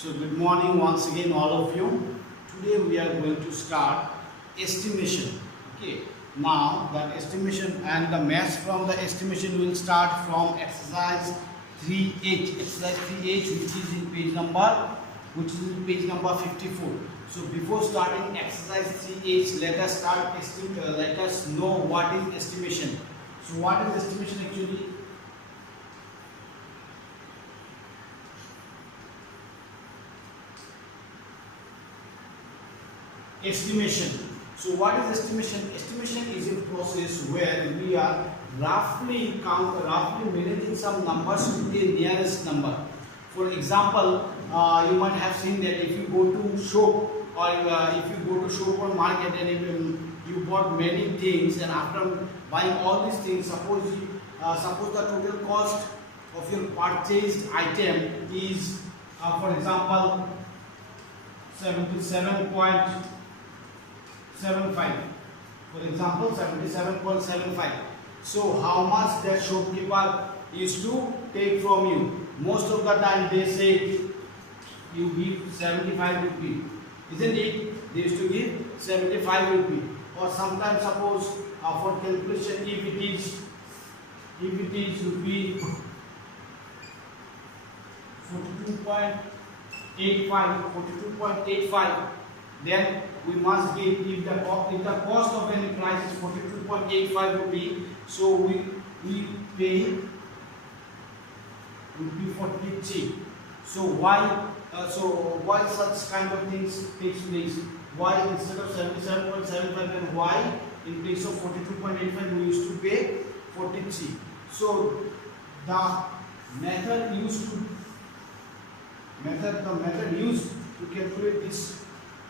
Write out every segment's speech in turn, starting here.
So good morning once again all of you. Today we are going to start estimation. Okay. Now that estimation and the maths from the estimation will start from exercise 3H. Exercise 3H which is in page number 54. So before starting exercise 3H, let us know what is estimation. So what is estimation actually? Estimation. So what is estimation? Estimation is a process where we are roughly managing some numbers to the nearest number. For example, you might have seen that if you go to shop or market and if you bought many things, and after buying all these things, suppose the total cost of your purchased item is for example 77.75. For example, 77.75. So how much that shopkeeper is to take from you? Most of the time they say you give 75 rupee, isn't it? They used to give 75 rupee. Or sometimes suppose for calculation, if it is rupee 42.85, then we must give, if the cost of any price is 42.85 rupee, so we pay rupee 43. So why such kind of things takes place? Why instead of 77.75 and why in place of 42.85 we used to pay 43? So the method used to calculate this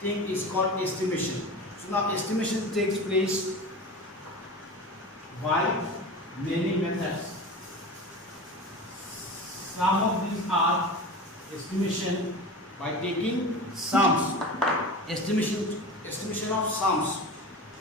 thing is called estimation. So now estimation takes place by many methods. Some of these are estimation by taking sums. Estimation of sums.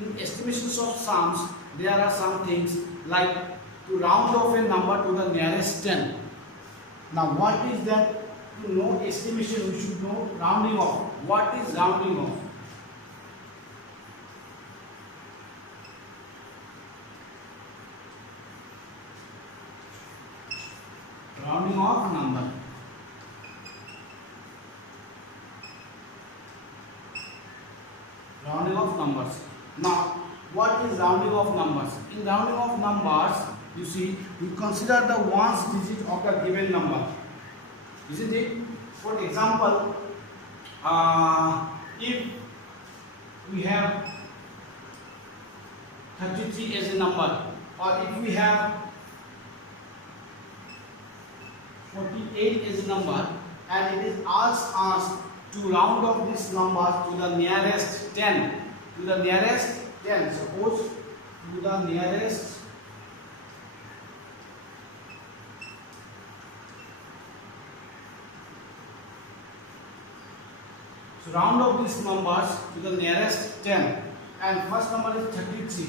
In estimations of sums, there are some things like to round off a number to the nearest 10. Now what is that? To know estimation, we should know rounding off. What is rounding off? Rounding off number. Rounding off numbers. Now, what is rounding off numbers? In rounding off numbers, you see, we consider the ones digit of the given number. Isn't it? For example, if we have 33 as a number, or if we have 48 as a number, and it is asked us to round off this number to the nearest 10. To the nearest 10. Suppose to the nearest . So round off these numbers to the nearest 10, and first number is 33.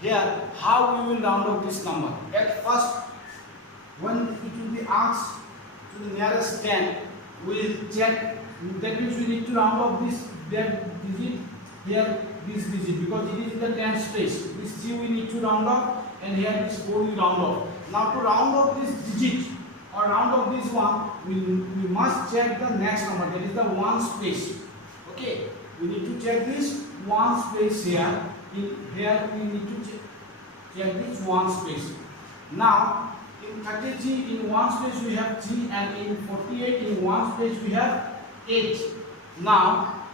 Here, how we will round off this number? At first, when it will be asked to the nearest 10, we will check. That means we need to round off this digit here, this digit, because it is in the 10th place. This 3 we need to round off, and here this 4 we round off. Now to round off this digit or round off this one, we must check the next number, that is the 1's place. Okay, we need to check this 1's place here. Here we need to check this 1's place. Now in 33 in 1's place we have 3, and in 48 in 1's place we have 8. Now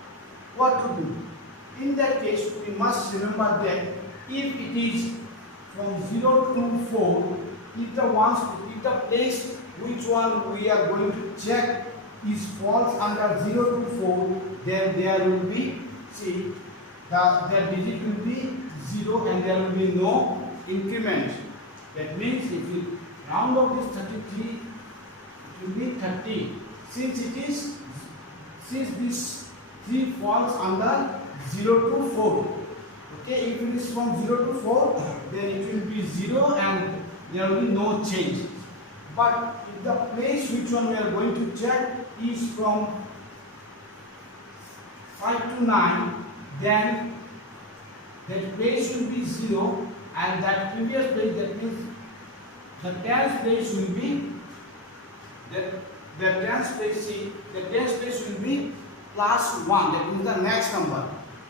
what to do? In that case, we must remember that if it is from 0 to 4, if the place which one we are going to check is falls under 0 to 4, then there will be, see, the digit will be 0 and there will be no increment. That means if you round off this 33, it will be 30. Since this 3 falls under 0 to 4. Okay, if it is from 0 to 4, then it will be 0 and there will be no change. But if the place which one we are going to check is from 5 to 9, then that place will be 0 and that previous place, that means the tens place will be the tens place will be plus 1, that means the next number.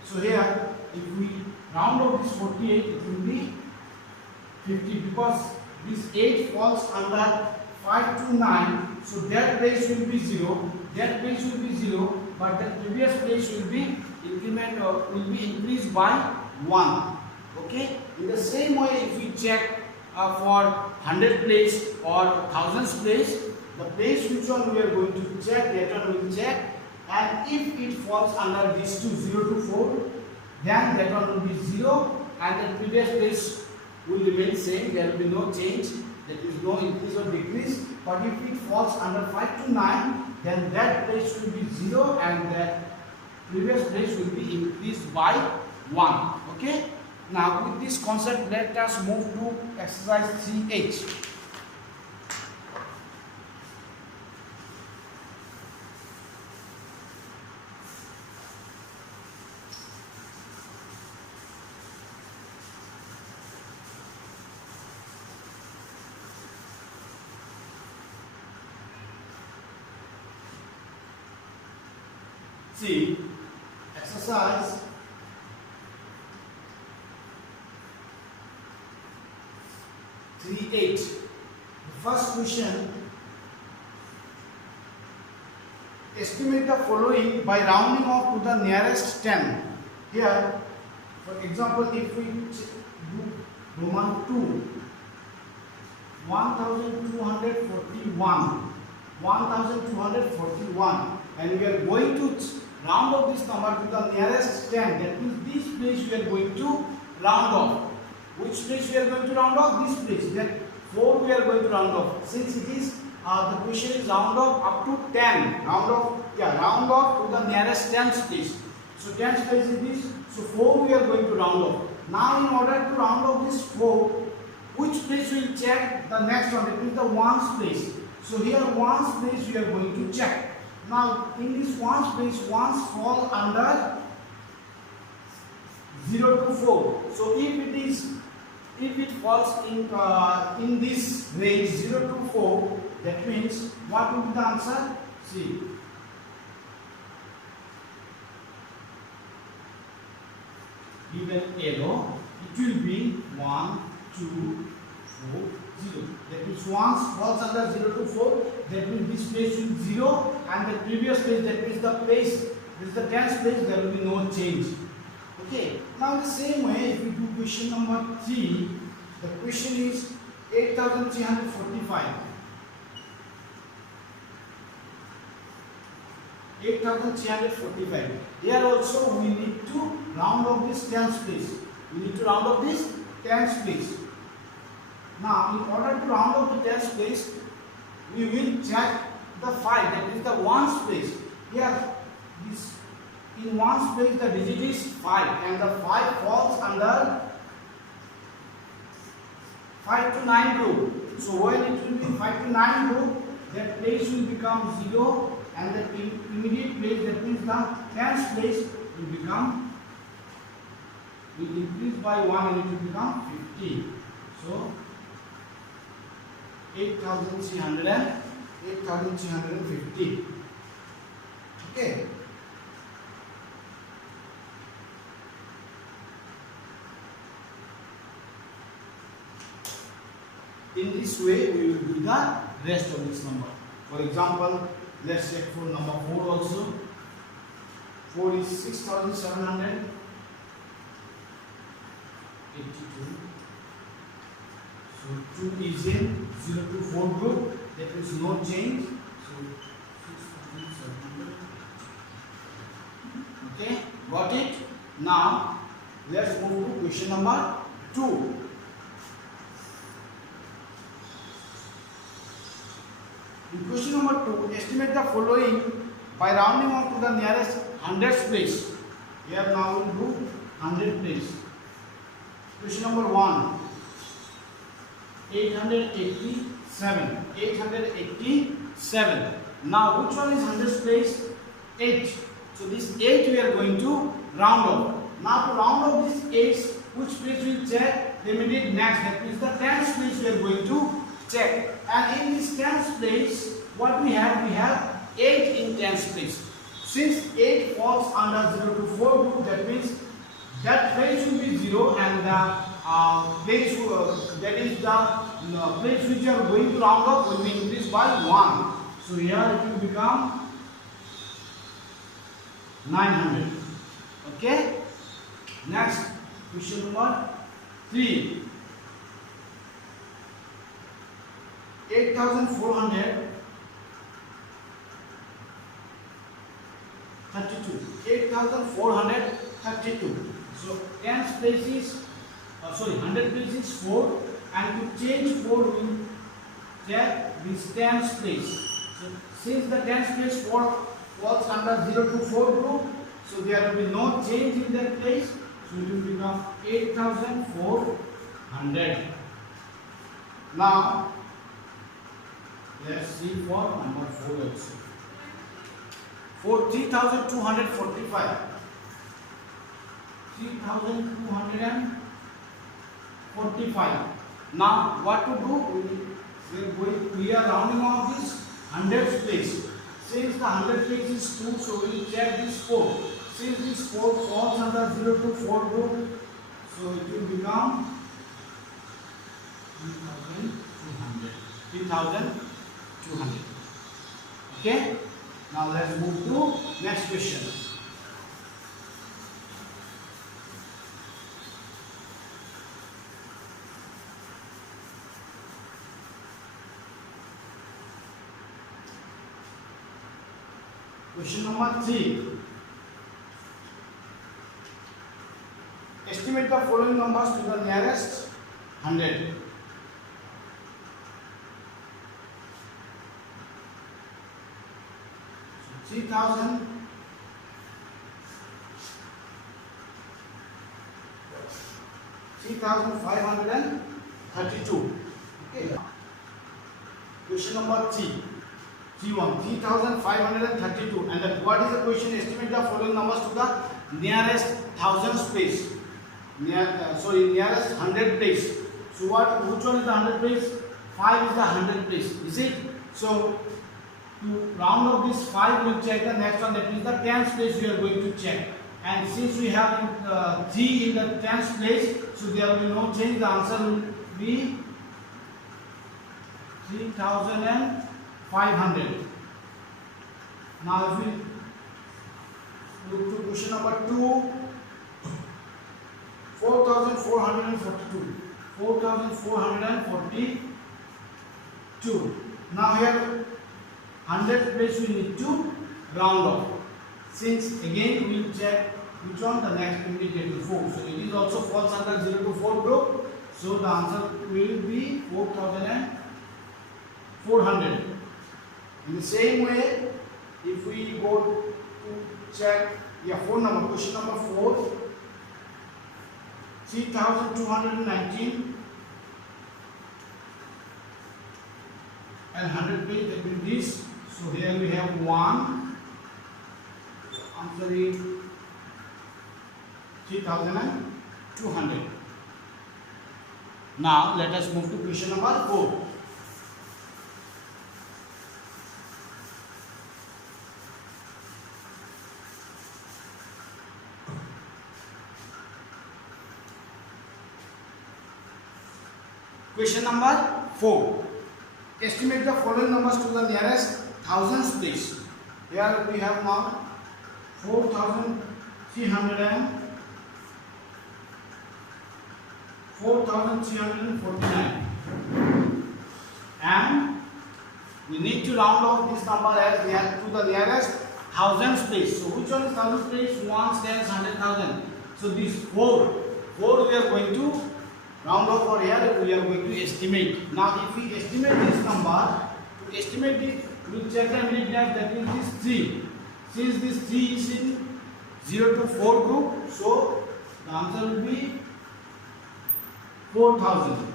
So here if we round off this 48, it will be 50 because this 8 falls under 5 to 9, so that place will be 0, that place will be 0, but the previous place will be increased by 1. Okay, in the same way if we check for 100 place or 1000s place, the place which one we are going to check, that one we will check, and if it falls under these two 0 to 4, then that one will be 0 and the previous place will remain same, there will be no change, there is no increase or decrease. But if it falls under 5 to 9, then that place will be 0 and that previous place will be increased by 1. Okay, now with this concept let us move to exercise 3H. See, exercise 3.8. The first question, estimate the following by rounding off to the nearest 10. Here, for example, if we do Roman 2, 1241, and we are going to round off this number to the nearest 10. That means this place we are going to round off. Which place we are going to round off? This place. That 4 we are going to round off. Since it is the question is round off up to 10. Round off to the nearest 10th place. So 10th place is this. So 4 we are going to round off. Now in order to round off this 4, which place we will check? The next one. That means the ones place. So here ones place we are going to check. Now in this ones place, ones fall under 0 to 4. So if it falls in this range 0 to 4, that means what will be the answer? See, given arrow, it will be 1, 2, 4, 0. That means once falls under 0 to 4, that means this place will be 0 and the previous place, that means the place, this is the 10th place, there will be no change. Okay, now the same way if we do question number 3, the question is 8345. 8345. Here also we need to round off this 10th place. We need to round off this 10th place. Now in order to round off the 10th place, we will check the 5, that is the ones place. Here this in ones place the digit is 5 and the 5 falls under 5 to 9 group. So when it will be 5 to 9 group, that place will become 0 and the immediate place, that means the 10th place will increase by 1 and it will become 50. So 8350. Okay. In this way, we will do the rest of this number. For example, let's check for number 4 also. 4 is 6782. So 2 is in 0 to 4 group. There is no change. So 6700. Okay, got it? Now let's move to question number 2. In question number 2, estimate the following by rounding off to the nearest 100th place. Here now we will do 100th place. Question number 1, 887. 887. Now which one is hundreds place? 8. So this 8 we are going to round off. Now to round off this 8, which place we will check? The immediate next, that means the tens place we are going to check. And in this tens place, what we have? We have 8 in tens place. Since 8 falls under 0 to 4 group, that means that place will be 0 and the place that is the place which you are going to round off will be increased by 1. So here it will become 900. Okay. Next question number 3. 8,432. 8,432. So 10 places, 100 places 4, and to change 4 we will check this tens place. So since the tens place falls under 0 to 4 group, so there will be no change in that place. So it will become 8,400. Now let's see for number 4 also. For 3,245. 3,245. Now what to do? We are rounding off this hundredth place. Since the 100 place is 2, so we will check this 4. Since this 4 falls under 0 to 4 group, so it will become 3,200. 3,200. Okay? Now let's move to next question. Question number 3. Estimate the following numbers to the nearest 100. So 3,000. 3,532. Okay. Question number 3. 3,532. And that what is the question? Estimate the following numbers to the nearest thousands place. Nearest 100 place. So which one is the 100 place? 5 is the 100 place. Is it? So to round off this 5, we will check the next one. That means the tens place we are going to check. And since we have 3 in the tens place, so there will be no change. The answer will be 3,500. Now if we look to question number 2, 4,442. 4,442. Now here 100 place we need to round off. Since again we will check which one the next immediate 4. So it is also falls under 0 to 4 group. So the answer will be 4,400. In the same way, if we go to check phone number, question number 4, 3,219 and 100 page, that will be this. So here we have 1. Answer is 3,200. Now let us move to question number 4. Question number 4. Estimate the following numbers to the nearest thousands place. Here we have now 4,349. And we need to round off this number as we have to the nearest thousands place. So which one is thousands place? 1, 10, 100,000. So this 4 we are going to round off, or here we are going to estimate. Now if we estimate this number, to estimate it, we will check the immediate next, that means this 3. Since this 3 is in 0 to 4 group, so the answer will be 4,000.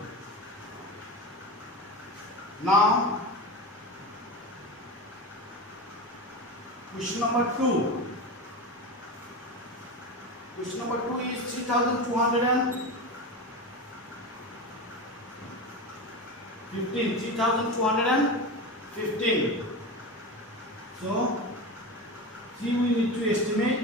Now Question number 2. Question number 2 is 3215. 3215. So, C we need to estimate.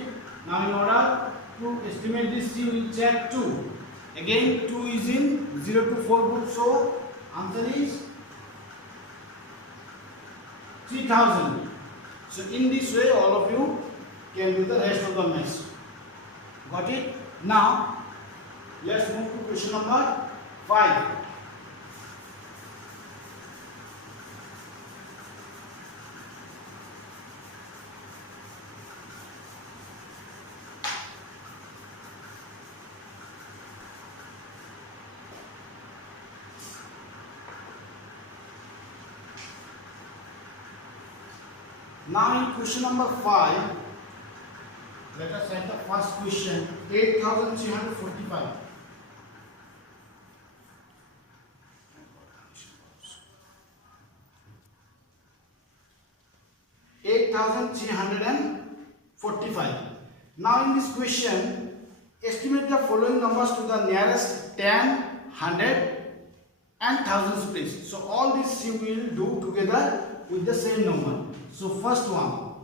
Now, in order to estimate this, C will check 2. Again, 2 is in 0 to 4 group. So, answer is 3000. So, in this way, all of you can do the rest of the maths. Got it? Now, let's move to question number 5. Now in question number 5, let us write the first question. 8345. 8345. Now in this question, estimate the following numbers to the nearest 10, 100 and thousands place. So all this you will do together with the same number. So first one,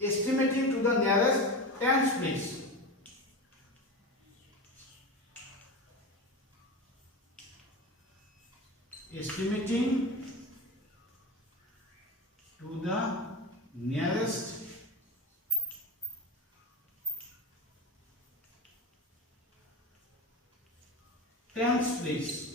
estimating to the nearest tens place. Estimating to the nearest tens place.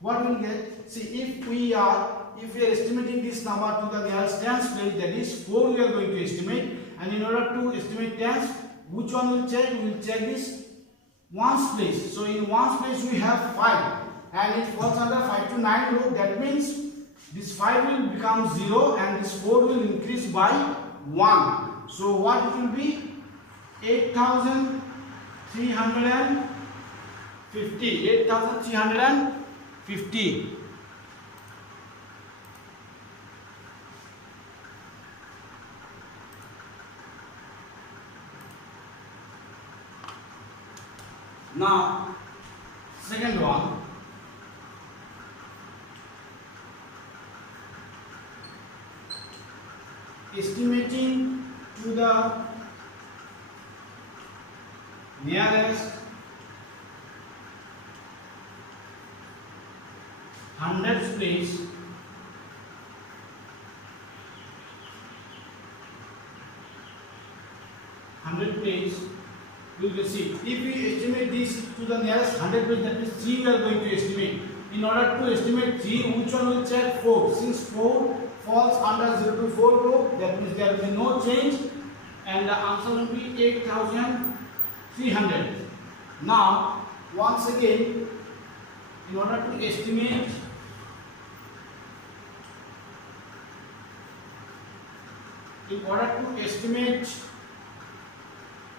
What we will get? See, if we are estimating this number to the nearest tens place, that is 4 we are going to estimate, and in order to estimate tens, which one will check? We will check this ones place. So in ones place we have 5 and it falls under 5 to 9 row. That means this 5 will become 0 and this 4 will increase by 1. So what it will be? 8350. 8350. Now, second one. Estimating to the nearest hundreds place. Hundred place. We will see. If we estimate this to the nearest 100 place, that means 3 we are going to estimate. In order to estimate 3, which one will check? 4. Since 4 falls under 0 to 4 group, that means there will be no change and the answer will be 8300. Now, once again, in order to estimate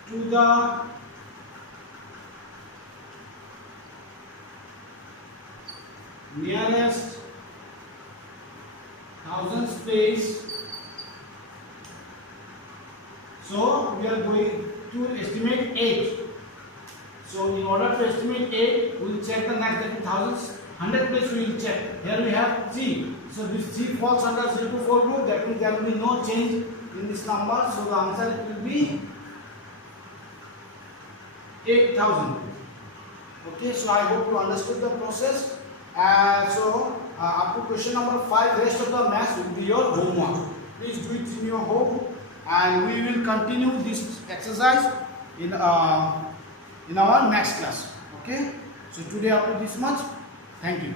to the nearest thousands place, so we are going to estimate 8. So in order to estimate 8, we will check the next, that is thousands. 100 place we will check. Here we have 3. So this 3 falls under 0 to 4 group. That means there will be no change in this number. So the answer will be 8000. Okay, so I hope you understood the process. So up to question number 5, rest of the maths will be your homework. Please do it in your home, and we will continue this exercise in our next class. Okay, so today up to this much. Thank you.